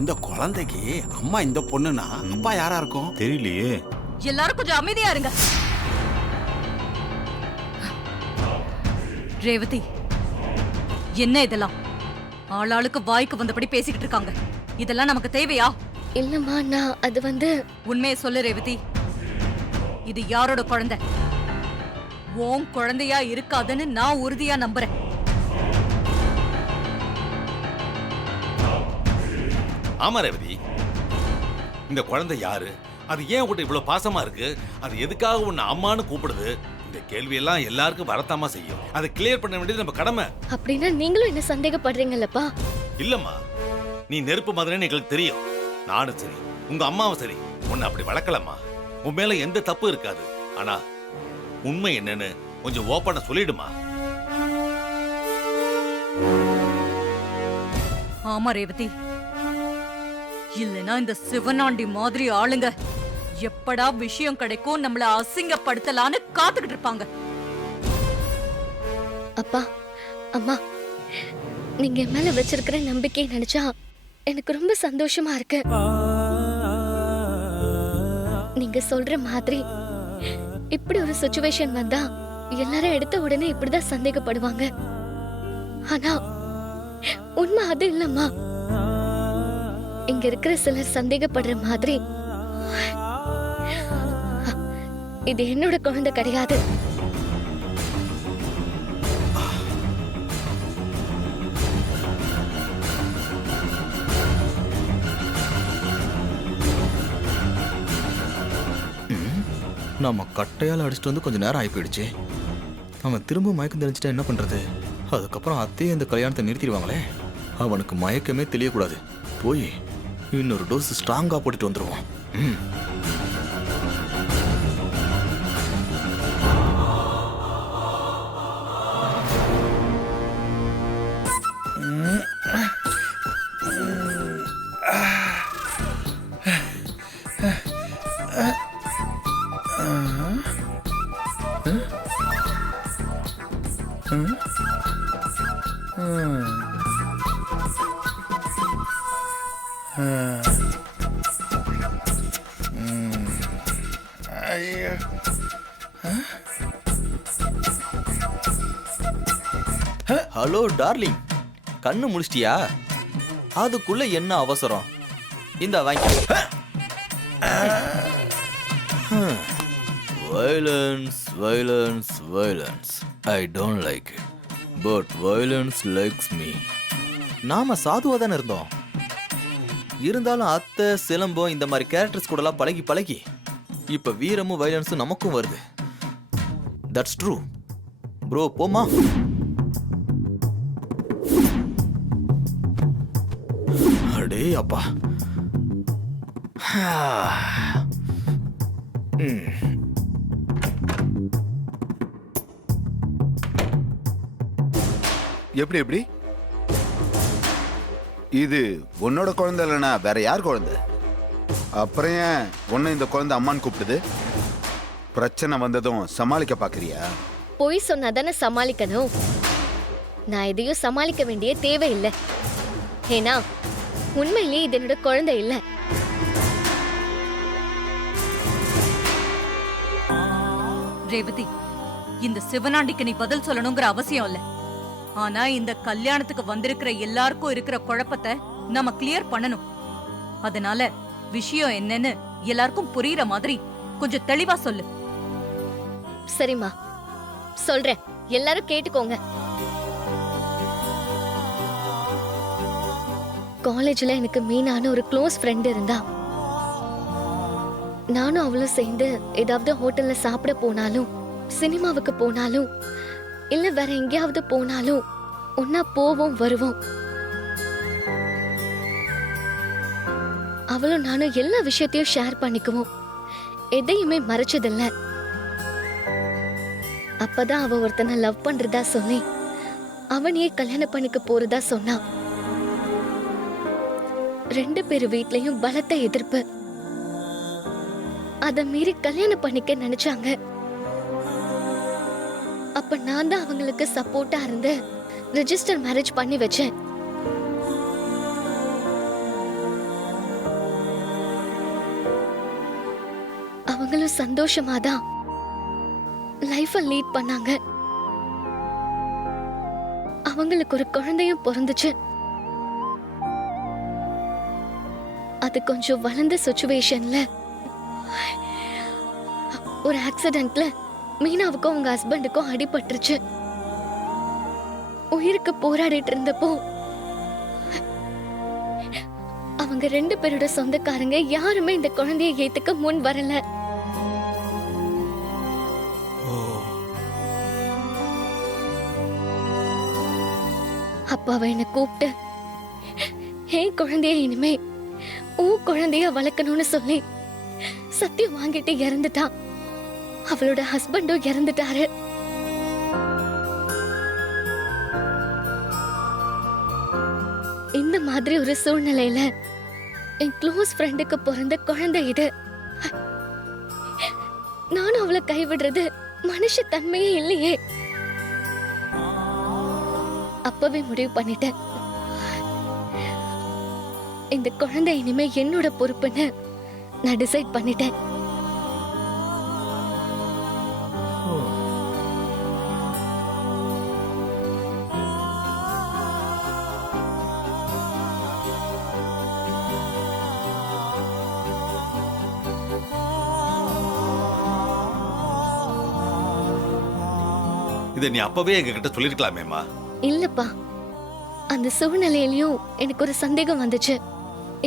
இந்த குழந்தைக்கு அம்மா இந்த பொண்ணுனா அப்பா யாரா இருக்கும் தெரியலையே. எல்லாரும் கொஞ்சம் அமைதியா இருங்க. ரேவதி, என்ன இதெல்லாம்? ஆளாளுக்கு வாய்க்கு வந்தபடி பேசிக்கிட்டு இருக்காங்க. இதெல்லாம் நமக்கு தேவையா? இல்லம்மா, நான் அது உண்மையை சொல்லு ரேவதி. இது யாரோட குழந்தை? உன் குழந்தையா இருக்காதுன்னு நான் உறுதியா நம்புறேன். ஆமா ரேவதி, இந்த குழந்தை யாரு? அது ஏன் உன்கிட்ட இவ்வளவு பாசமா இருக்கு? அது எதுக்காக உன்னை அம்மான்னு கூப்பிடுது? இந்த கேள்வி எல்லாம் எல்லாருக்கும் வரத்தாமா செய்யும். அதை கிளியர் பண்ண வேண்டியது நம்ம கடமை. அப்படின்னா நீங்களும் என்ன சந்தேகப்படுறீங்கல்லப்பா? இல்லம்மா, நீ நெருப்பு மாதிரின்னு எங்களுக்கு தெரியும். நானும் சரி, உங்க அம்மாவும் சரி, உன்னை அப்படி வளர்க்கலம்மா. உன் மேல எந்த தப்பு இருக்காது. ஆனா உண்மை என்னன்னு கொஞ்சம் ஓப்பனா சொல்லிடுமா. ஆமா ரேவதி, இல்லனா இந்த சிவனாண்டி மாதிரி ஆளுங்க எப்படா விஷயம் கிடைக்கும் நம்மள அசிங்கப்படுத்தலான்னு காத்துக்கிட்டு இருப்பாங்க. அப்பா, அம்மா, நீங்க என் மேல வச்சிருக்கிற நம்பிக்கையை நினைச்சா எனக்கு ரொம்ப சந்தோஷமா இருக்கு. நீங்க சொல்ற மாதிரி இப்படி ஒரு சிச்சுவேஷன் வந்தா எல்லாரும் எடுத்த உடனே இப்படிதான் சந்தேகப்படுவாங்க. ஆனா உண்மை அது இல்லம்மா. இங்க இருக்கிற சிலர் சந்தேகப்படுற மாதிரி இது என்னோட குழந்தை கிடையாது. நம்ம கட்டையால் அடிச்சுட்டு வந்து கொஞ்ச நேரம் ஆகி போயிடுச்சு. அவன் திரும்ப மயக்கம் தெளிச்சிட்டா என்ன பண்றது? அதுக்கப்புறம் அத்தையே இந்த கல்யாணத்தை நிறுத்திடுவாங்களே. அவனுக்கு மயக்கமே தெரியக்கூடாது. போய் இன்னொரு டோஸ் ஸ்ட்ராங்கா போட்டுட்டு வந்துருவான். ஹலோ டார்லிங், கண்ணு முடிச்சிட்டியா? அதுக்குள்ள என்ன அவசரம்? இந்த வாங்கி. Violence violence violence I don't like it, but violence likes me. நாம சாதுவா தானே இருந்தோம். இருந்தாலும் அத்தை, சிலம்பம் இந்த மாதிரி கேரக்டர்ஸ் கூடலாம் பழகி பழகி இப்ப வீரமும் வயலன்ஸும் நமக்கும் வருது. That's true bro. போமா. அடே அப்பா. எப்படி எப்படி இது உன்னோட குழந்தை இல்லைனா வேற யார் குழந்தை? அப்புறம் ஏன் உன்னை இந்த குழந்தை அம்மான்னு கூப்பிடுது? பிரச்சனை வந்ததும் சமாளிக்க பாக்குறியா? பொய் சொன்னாதானே சமாளிக்கணும். நான் எதையும் சமாளிக்க வேண்டிய தேவையில்லை. ஏன்னா உண்மையிலேயே இது என்னோட குழந்தை இல்ல. ரேவதி, இந்த சிவனாண்டிக்கு நீ பதில் சொல்லணுங்கிற அவசியம் இல்ல. ஆனா இந்த கல்யாணத்துக்கு வந்திருக்கிற எல்லாருக்கும் இருக்கிற குழப்பத்தை நம்ம கிளியர் பண்ணணும். அதனால விஷயம் என்னன்னு எல்லாருக்கும் புரியுற மாதிரி கொஞ்சம் தெளிவா சொல்லு. சரிம்மா, சொல்றேன். எல்லாரும் கேட்டுக்கோங்க. காலேஜ்ல எனக்கு மீனான ஒரு க்ளோஸ் ஃப்ரெண்ட் இருந்தா. நானும் அவளும் சேர்ந்து ஏதாவது ஹோட்டல்ல சாப்பிட போனாலும், சினிமாவுக்கு போனாலும், இல்ல வேற எங்கேயாவது போனாலும் ஒன்னா போவோம் வருவோம். அவளும் நானும் எல்லா விஷயத்தையும் ஷேர் பண்ணிக்குவோம். எதையுமே மறைச்சதில்ல. அப்பதான் அவ ஒருத்தனை லவ் பண்றதா சொல்லி அவனையே கல்யாணம் பண்ணிக்க போறதா சொன்னா. 2 பேர் வீட்லயும் பலத்த எதிர்ப்பு. அத மீறி கல்யாணம் பண்ணிக்க நினைச்சாங்க. அப்ப நான் தான் அவங்களுக்கு சப்போர்ட்டா இருந்து ரெஜிஸ்டர் மேரேஜ் பண்ணி வச்சேன். அவங்களும் சந்தோஷமா தான் லைஃப லீட் பண்ணாங்க. அவங்களுக்கு ஒரு குழந்தையும் பிறந்துச்சு. அது கொஞ்சம் வளர்ந்த சிச்சுவேஷன்ல ஒரு ஆக்சிடென்ட்ல மீனாவுக்கும் அவங்க ஹஸ்பண்டுக்கும் அடிபட்டுருச்சு. உயிருக்கு போராடிட்டு இருந்தப்போ அவங்க 2 பேரோட சொந்தக்காரங்க யாருமே இந்த குழந்தையை ஏத்துக்க முன் வரல. அப்ப அவ என்ன கூப்பிட்டு என் குழந்தைய இனிமே உன் குழந்தைய வளர்க்கணும்னு சொல்லி சத்தியம் வாங்கிட்டு இறந்துட்டான். அவளோட ஹஸ்பண்டும் இறந்துட்டாரு. இந்த மாதிரி ஒரு சூழ்நிலையில என் க்ளோஸ் ஃப்ரெண்டுக்கு பிறந்த குழந்தை இது. நானும் அவளை கைவிடுறது மனுஷ தன்மையே இல்லையே. அப்பவே முடிவு பண்ணிட்டேன், இந்த குழந்தை இனிமே என்னோட பொறுப்புன்னு நான் டிசைட் பண்ணிட்டேன். இதை நீ அப்பவே எங்க கிட்ட சொல்லிருக்கலாமேமா. இல்லப்பா, அந்த சூழ்நிலையிலயும் எனக்கு ஒரு சந்தேகம் வந்துச்சு.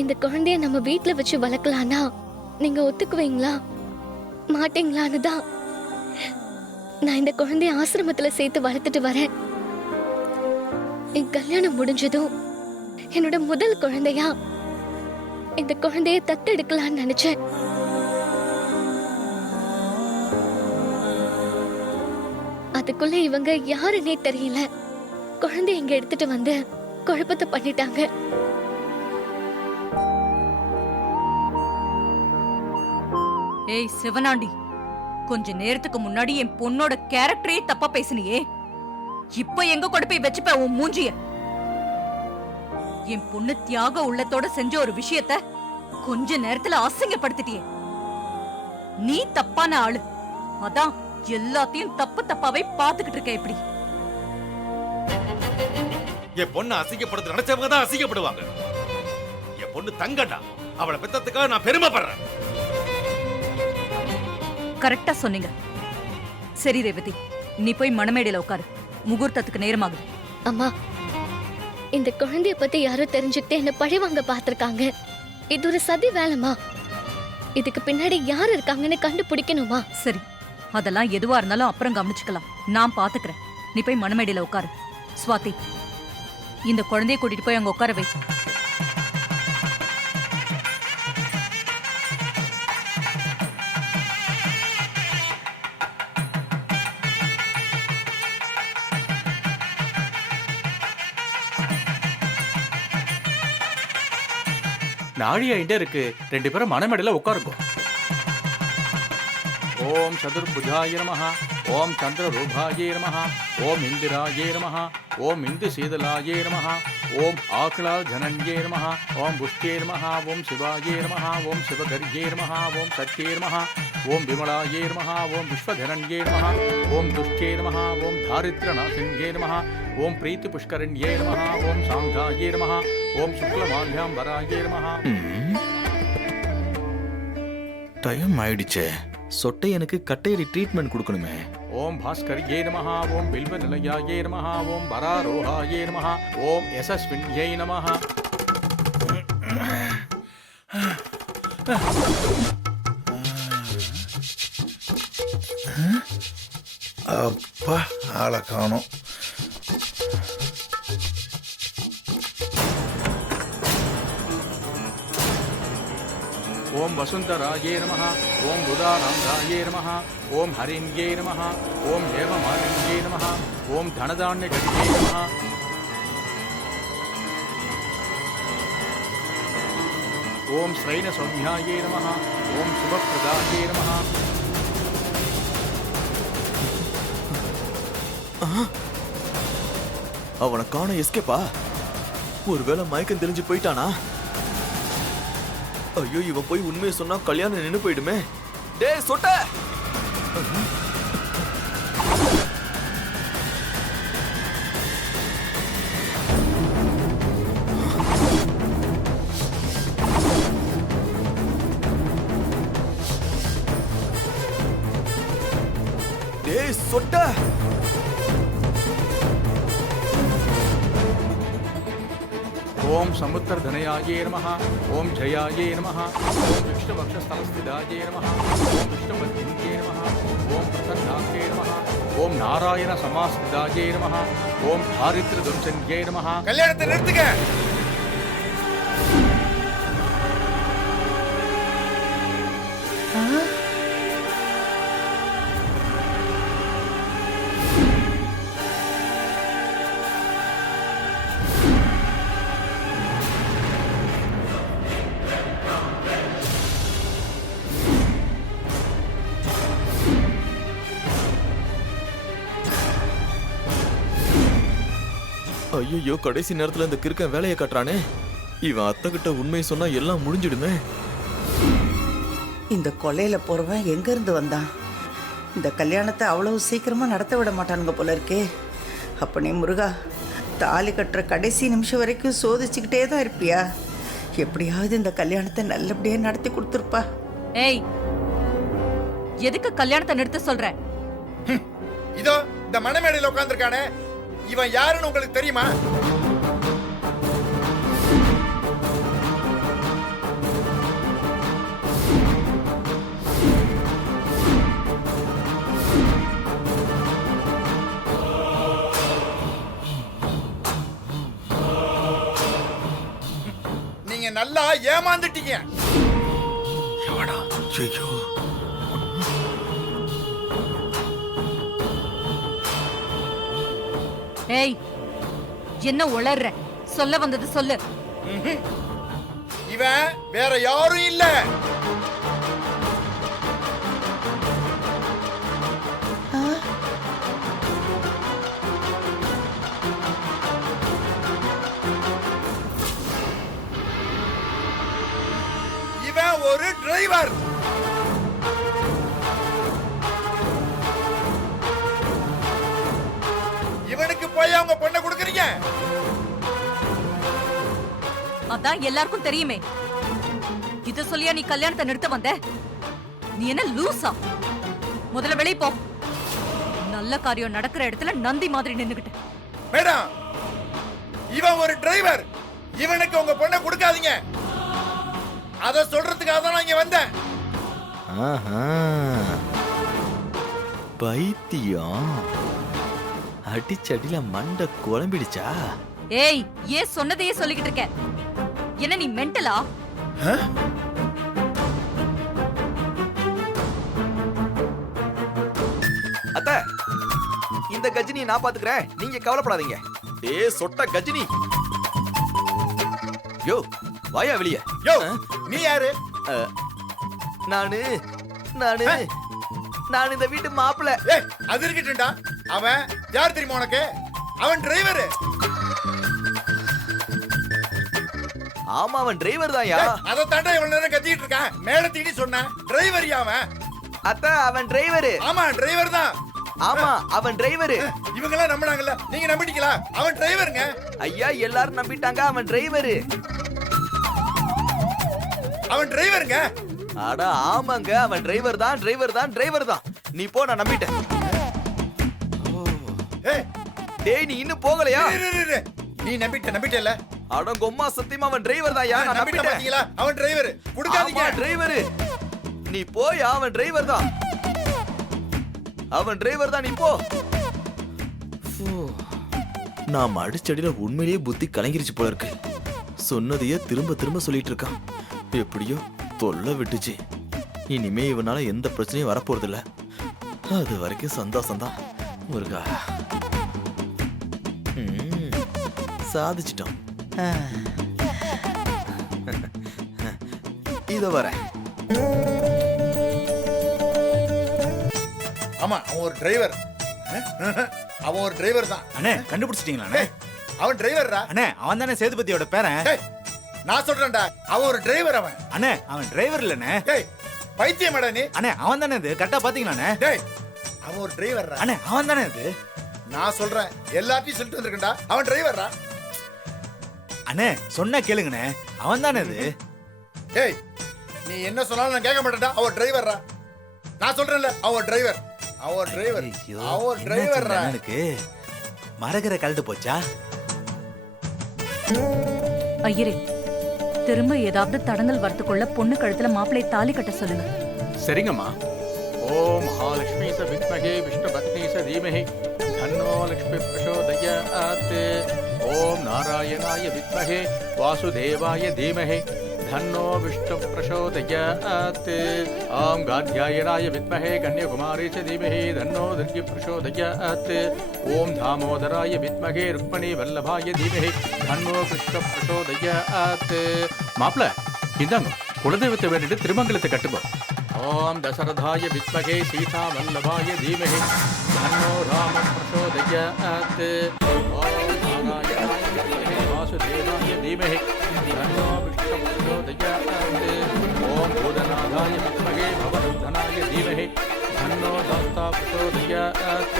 இந்த குழந்தைய நம்ம வீட்ல வச்சு வளர்க்கலானா நீங்க ஒத்துக்குவீங்களா மாட்டீங்களான்னு தான் நான் இந்த குழந்தைய ஆசிரமத்துல சேர்த்து வளர்த்துட்டு வரேன். என் கல்யாணம் முடிஞ்சதும் என்னோட முதல் குழந்தையா இந்த குழந்தைய தத்தெடுக்கலான்னு நினைச்சேன். அதுக்குள்ள இவங்க யாருன்னே தெரியல, குழந்தை இங்க எடுத்துட்டு வந்து குழப்பத்தை பண்ணிட்டாங்க. ஏய் சிவனாண்டி, கொஞ்ச நேரத்துக்கு முன்னாடி என் பொண்ணோட கேரக்டரே தப்பா பேசினியே, இப்ப எங்க கொண்டு போய் வச்சுப்ப உன் மூஞ்சிய? என் பொண்ணு தியாக உள்ளத்தோட செஞ்ச ஒரு விஷயத்த கொஞ்ச நேரத்துல அசிங்கப்படுத்திட்டியே. நீ தப்பான ஆளு, அதான் எல்லாத்தையும் தப்பு தப்பாவே பாத்துக்கிட்டு இருக்க. எப்படி என் பொண்ணு அசிங்கப்படுத்த நினைச்சவங்க தான் அசிங்கப்படுவாங்க. என் பொண்ணு தங்கடா, அவளை பெத்ததுக்காக நான் பெருமைப்படுறேன். கரெக்டா சொன்னீங்க. சரி ரேவதி, நீ போய் மணமேடையில உட்காரு, முகூர்த்தத்துக்கு நேரமாகுது. அம்மா, இந்த குழந்தைய பத்தி யாரோ தெரிஞ்சுக்கிட்டு என்ன பழிவாங்க பாத்திருக்காங்க. இது ஒரு சதி வேலைமா. இதுக்கு பின்னாடி யார் இருக்காங்கன்னு கண்டுபிடிக்கணுமா? சரி, அதெல்லாம் எதுவா இருந்தாலும் அப்புறம் கவனிச்சுக்கலாம், நான் பாத்துக்கிறேன். நீ போய் மணமேடையில உட்காரு. ஸ்வாதி, இந்த குழந்தைய கூட்டிட்டு போய் அங்க உட்கார வை. நாழி ஆயிட்டே இருக்கு, 2 பேரும் மணமேடையில உட்காருங்க. ஓம் சதுர்புஜாய நமஹ, ஓம் சந்திரரூபாய நமஹ, ஓம் இந்திராய நமஹ, ஓம் இந்து சீதலாய நமஹ, ஓம் ஆக்லால் ஜனன்யே நமஹ, ஓம் புஷ்டியே நமஹ, ஓம் சிவாய நமஹ, ஓம் சிவகர்யே நமஹ, ஓம் சத்யே நமஹ, ஓம் விமலாய நமஹ, ஓம் விஸ்வதரண்யே நமஹ, ஓம் துஷ்டே நமஹ, ஓம் தாரித்ரநாசின்யே நமஹ, ஓம் பிரீத்தி புஷ்கரண்யே நமஹ, ஓம் சாங்காய நமஹ, ஓம் சுக்லமால்யாம் வராய நமஹ. டைம் ஆயிடுச்சே, சொட்டை எனக்கு கட்டையடி ட்ரீட்மெண்ட் கொடுக்கணுமே. ஓம் பாஸ்கர்யே நமஹ, ஓம் பில்வ நிலையாயே நமஹ, ஓம் பராரோஹாயே நமஹ, ஓம் யசஸ்வின்யே நமஹ. அப்பா, ஆளை காணோம். ஓம் வசுந்தராயே நமஹ, ஓம் புதாராந்தாயே நமஹ, ஓம் ஹரிண்யே நமஹ, ஓம் ஹேமமாலின்யே நமஹ, ஓம் தனதான்யகண்யே நமஹ. ஓம் ஸ்ரைன சௌமியாயே நமஹ, ஓம் சுபப்பிரதாயே நமஹ. அவனை காண எஸ்கேப்பா? ஒருவேளை மயக்கம் தெரிஞ்சு போயிட்டானா? ஐயோ, இவன் போய் உண்மையை சொன்னா கல்யாணம் நின்னு போயிடுமே. டேய் சொட்ட. டேய் சொட்ட. ஓம் சமுத்திரதனயாயே நமः ஓம் ஜயாயே நமः ஓம் விஷ்ணுபக்ஷஸ்தலஸ்திதாயே நமः ஓம் விஷ்ணுபத்னியே நமः ஓம் பிரசன்னாயே நமः ஓம் நாராயண சமாஸ்திதாயே நமः ஓம் தாரித்ரதும்சன்யே நமः. கல்யாணத்தை நிறுத்துங்க. ஐயோ, கடைசி நேரத்துல இந்த கிறுக்கன் வேலையை காட்டுறானே. இவன் அத்தை கிட்ட உண்மையை சொன்னா எல்லாம் முடிஞ்சிடுமே. இந்த கொலையில போறவன் எங்க இருந்து வந்தான்? இந்த கல்யாணத்தை அவ்வளவு சீக்கிரமா நடத்த விட மாட்டானுங்க போல இருக்கே. அப்பனே முருகா, தாலி கட்டுற கடைசி நிமிஷம் வரைக்கும் சோதிச்சுக்கிட்டே தான் இருப்பியா? எப்படியாவது இந்த கல்யாணத்தை நல்லபடியா நடத்தி கொடுத்துருப்பா. ஏய், எதுக்கு கல்யாணத்தை நிறுத்த சொல்ற? இதோ இந்த மணமேடையில உட்கார்ந்திருக்கானே, இவன் யாருன்னு உங்களுக்கு தெரியுமா? நீங்க நல்லா ஏமாந்துட்டீங்க. எவடா? ஐயோ. ஏய், என்ன உளர்ற? சொல்ல வந்தது சொல்லு. இவன் வேற யாரும் இல்ல. இவன் ஒரு டிரைவர். இவனுக்கு போய் அவங்க பொண்ணை கொடுக்கறீங்க. அதான் எல்லாருக்கும் தெரியுமே. இத சொல்லியா நீ கல்யாணத்தை நிறுத்த வந்த? நீ என்ன லூசா? முதல்ல வெளிய போ. நல்ல காரியம் நடக்கிற இடத்துல நந்தி மாதிரி நின்னுகிட்டு. மேடம், இவன் ஒரு டிரைவர். இவனுக்கு உங்க பொண்ணை கொடுக்காதீங்க. அத சொல்றதுக்காக தான் நான் இங்க வந்தேன். ஆஹா. பைத்தியம். அடிச்சடியில மண்டை குழம்பிடுச்சா? ஏய், ஏன் சொன்னதையே சொல்லிக்கிட்டு இருக்க? என்ன நீ மென்டலா? அத்தை, இந்த கஜினியை நான் பாத்துக்கிறேன், நீங்க கவலைப்படாதீங்க. ஏ சொட்ட கஜினி. யோ, வாயா வெளிய. யோ, நீ யாரு? நானு நானு நான் இந்த வீட்டு மாப்பிள்ள. ஏய், அது இருக்கட்டும்டா. அவன் யார் தெரியுமா உனக்கு? அவன் டிரைவர். ஆமா, அவன் டிரைவர் தான்யா. அத தாண்டா இவ்வளவு நேரம் கத்திட்டு இருக்கான். மேல தீடி சொன்னேன். டிரைவர் அவன். அத்தை, அவன் டிரைவர். ஆமா, டிரைவர் தான். ஆமா, அவன் டிரைவர். இவங்க எல்லாம் நம்பினாங்கல்ல, நீங்க நம்பிட்டீங்களா? அவன் டிரைவருங்க. ஐயா, எல்லாரும் நம்பிட்டாங்க, அவன் டிரைவர். அவன் டிரைவருங்க. அட ஆமாங்க, அவன் டிரைவர் தான், டிரைவர் தான், டிரைவர் தான். நீ போ, நான் நம்பிட்டேன். ஏய், டேய், நீ இன்னும் போகலையா? இரு, இரு, இரு. நீ நம்பிட்டல? அட கொம்மா, சத்தியமா அவன் டிரைவர் தான். நான் நம்பிட்டேன். பாத்தீங்களா? அவன் டிரைவர். கொடுக்காதீங்க. டிரைவர். நீ போய், அவன் டிரைவர் தான். அவன் டிரைவர் தான், நீ போ. நாம அடிச்சடியில உண்மையிலேயே புத்தி கலங்கிருச்சு போல இருக்கு. சொன்னதையே திரும்ப திரும்ப சொல்லிட்டு இருக்கான். எப்படியோ தொல்லை விட்டுச்சு. இனிமே இவனால எந்த பிரச்சனையும் வரப்போறது இல்ல. அது வரைக்கும் சந்தோஷம் தான். முருகா, சாதிச்சிட்டோம். இத வர. ஆமா, அவன் ஒரு டிரைவர். அவன் ஒரு டிரைவர் தான். அண்ணே, கண்டுபிடிச்சிட்டீங்களா அண்ணே? அவன் டிரைவர்ரா. அண்ணே, அவன் தானே சேதுபதியோட பேரன். நான் சொல்றேன்டா, அவன் ஒரு டிரைவர். அவன் அண்ணே, அவன் டிரைவர் இல்லண்ணே. ஏய், பைத்தியமாடா நீ? அண்ணே அவன் தானே இது கரெக்டா பாத்தீங்களாண்ணே? டேய் அவன் ஒரு டிரைவர்ரா. அண்ணே அவன் தானே இது? நான் சொல்றேன் எல்லாத்தையும் சொல்லிட்டு வந்திருக்கேன்டா. அவன் டிரைவர்ரா. அண்ணே சொன்னா கேளுங்கண்ணே, அவன் தானே இது? டேய் நீ என்ன சொன்னாலும் நான் கேட்க மாட்டேன்டா. அவன் டிரைவர்ரா. நான் சொல்றேன்ல அவன் டிரைவர். அவன் டிரைவர். அவன் டிரைவர்ரா. எனக்கு மரகர கழட்டு போச்சா? ஐயரே, திரும்ப ஏதாவது தடங்கல் வரத்துக்குள்ள பொண்ணு கழுத்துல மாப்பிள்ளை தாலி கட்ட சொல்லுங்க. சரிங்கம்மா. ஓம் மகாலட்சுமி ச வித்மகே விஷ்ணு பத்னி ச தீமஹி தன்னோ லக்ஷ்மி பிரசோதயாத். ஓம் நாராயணாய வித்மகே வாசுதேவாய தீமஹி தன்னோ விஷ்ணு பிரசோதயாத். ஓம் காத்யாயனாய வித்மஹே கன்யாகுமாரி ச தீமஹி தன்னோ துர்கி பிரசோதயாத். ஓம் தாமோதராய வித்மஹே ருக்மணி வல்லபாய தீமஹி தன்னோ கிருஷ்ண பிரசோதயாத். மாப்ள இந்தாங்க, குலதெய்வத்தை வேண்டிட்டு திருமங்கலத்தை கட்டுங்க. ஓம் தசரதாய வித்மகே சீதா வல்லபாய தீமஹி தன்னோ ராம பிரசோதயாத். ஓம் நாராயணாய வித்மகே வாசுதேவாய தீமஹி தன்னோ விஷ்ணு பிரசோதயாத். ஓம் பூதநாதாய வித்மகே பவவர்தனாய தீமஹி தன்னோ சாஸ்தா பிரசோதயாத்.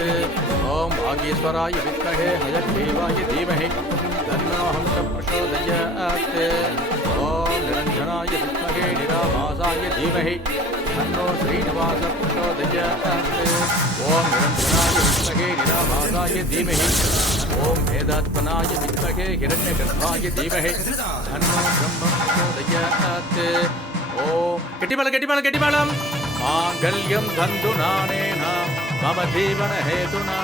ஓம் வாகீஸ்வராய வித்மகே ஹயக்ரீவாய தீமஹி தன்னோ ஹம்ச பிரசோதயாத். ஓம் நிரஞ்சனாய வித்மகே நிராபாசாய தீமஹி தன்னோ ஸ்ரீனிவாச பிரசோதயாத். ஓம் நிரஞ்சனாய வித்மகே நிராபாசாய தீமஹி ஓம் வேதாத்மனாய வித்மகே ஹிரண்யகர்பாய தீமஹி தன்னோ பிரம்ம பிரசோதயாத். ஓம் கெட்டிமலம் மாங்கல்யம் தந்துநானேன மம ஜீவன ஹேதுனா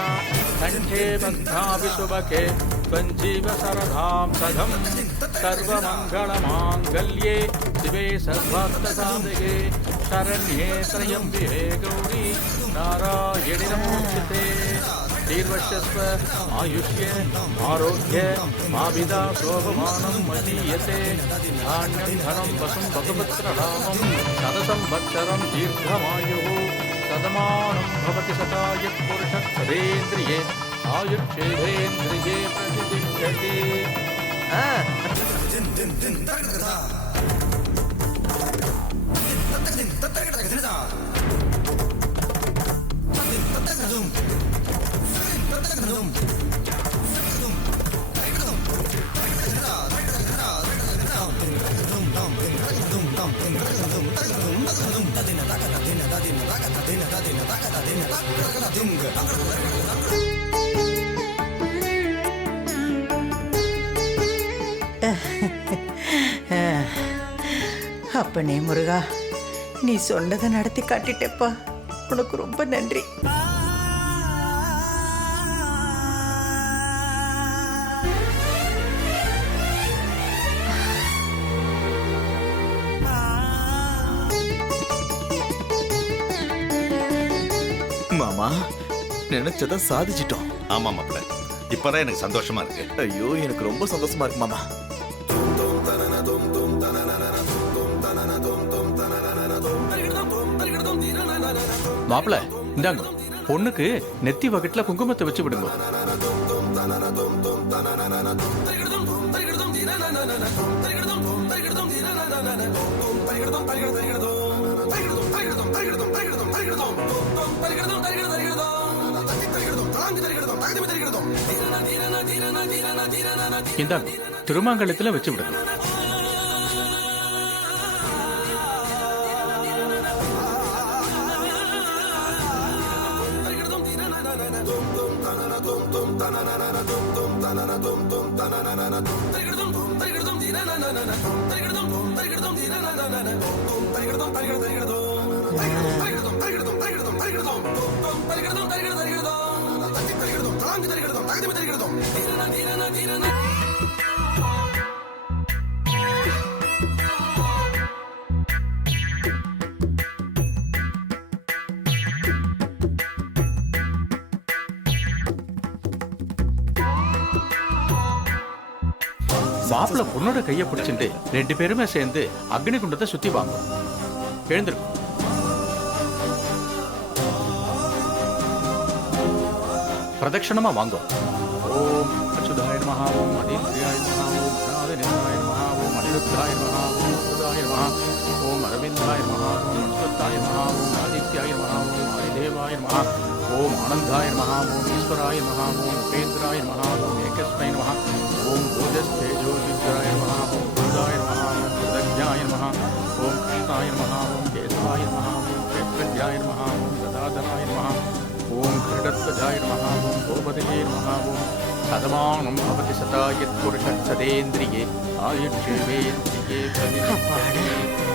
கண்டே பத்மாபி சுபகே त्वञ्जीव सरदां सदं सर्वमङ्गलमाङ्गल्ये शिवे सर्वार्थसाधिके शरण्ये त्र्यम्बिके गौरी नारायणि नमोस्तुते. दीर्घस्व आयुष्ये आरोग्ये माविदा शोभमानं महीयते. धान्यं धनं वसुं भगवत्प्रणामं शतसंवत्सरं दीर्घमायुः सदमानं भवति सदाय पुरुषः सदेन्द्रिये आयुक्षेभेन्द्रिये प्रतिष्ठति. அப்பனே முருகா, நீ சொன்னதை நடத்தி காட்டிட்டேப்பா. உனக்கு ரொம்ப நன்றி. மாமா நினைச்சத சாதிச்சிட்டோம். ஆமா மாப்பிள்ள, இப்பதான் எனக்கு சந்தோஷமா இருக்கு. ஐயோ எனக்கு ரொம்ப சந்தோஷமா இருக்கு மாமா. மாப்பிள இந்தாங்க, பொண்ணுக்கு நெத்தி வகட்டுல குங்குமத்தை வச்சு விடுங்க. இந்தாங்க, திருமாங்கலத்துல வச்சு விடுங்க. மாப்பிள்ள பொண்ணோட கையை பிடிச்சிட்டு 2 பேருமே சேர்ந்து அக்னி குண்டத்தை சுத்தி வாங்க. எழுந்திருக்கும். பிரதட்சணமா வாங்க. ஓம் அச்சுதாய நமஹ, ஓம் அதீந்திரியாய நமஹ, ஓம் அநாதநிந்தாய நமஹ, ஓம் அனிருத்தாய நமஹ, ஓம் அசுதாய நமஹ, ஓம் அரவிந்தாய நமஹ, ஓம் आदित्याय नमः ओम आदित्याय नमः ओम आदिदेवाय नमः ओम आनंदाय नमः ओम ईश्वराय नमः ओम उपेन्द्राय नमः ओम एकस्मै नमः ओम भोजस्तेजोविद्राय नमः ओम भूदाय नमः ओम कृतज्ञाय नमः ओम कृष्णाय नमः ओम केशवाय नमः ओम क्षेत्रज्ञाय नमः ओम गदाधराय नमः ओम क्रीडध्वजाय नमः ओम गोपतये नमः ओम सदमानं भवति सदा यत्पुरुषः सदेन्द्रिये आयुष्येवेन्द्रिये प्रतिष्ठते